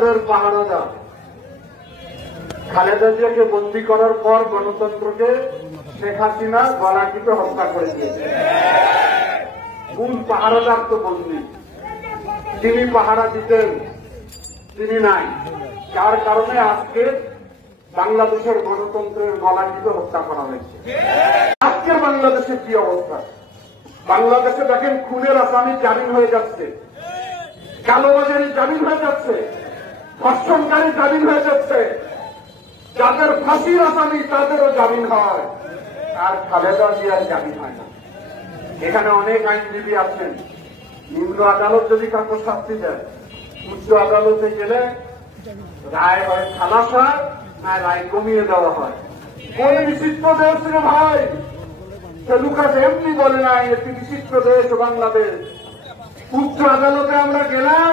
গণতন্ত্রের পাহারাদার। খালেদা জিয়াকে বন্দী করার পর গণতন্ত্রকে শেখ হাসিনা গলাটিপে হত্যা করে দিয়েছে। কোন পাহারাদার তো বন্দী, তিনি পাহারা দিতেন, তিনি নাই, যার কারণে আজকে বাংলাদেশের গণতন্ত্রের গলাটিপে হত্যা করা হয়েছে। আজকের বাংলাদেশের কি অবস্থা? বাংলাদেশে দেখেন খুনের আসামি জামিন হয়ে যাচ্ছে, কালোবাজারি জামিন হয়ে যাচ্ছে, ধর্ষণকারী জামিন হয়ে যাচ্ছে, যাদের ফাঁসির আসামি তাদেরও জামিন হয়, আর খালেদা জিয়ার জামিন হয় না। এখানে অনেক আইনজীবী আছেন, নিম্ন আদালত যদি কাউকে শাস্তি দেয়, উচ্চ আদালতে গেলে রায় হয় খালাস হয়, না রায় কমিয়ে দেওয়া হয়। কোন বিচিত্র দেশ রে ভাই, লুকাস এমনি বলে না এটি বিচিত্র দেশ বাংলাদেশ। উচ্চ আদালতে আমরা গেলাম,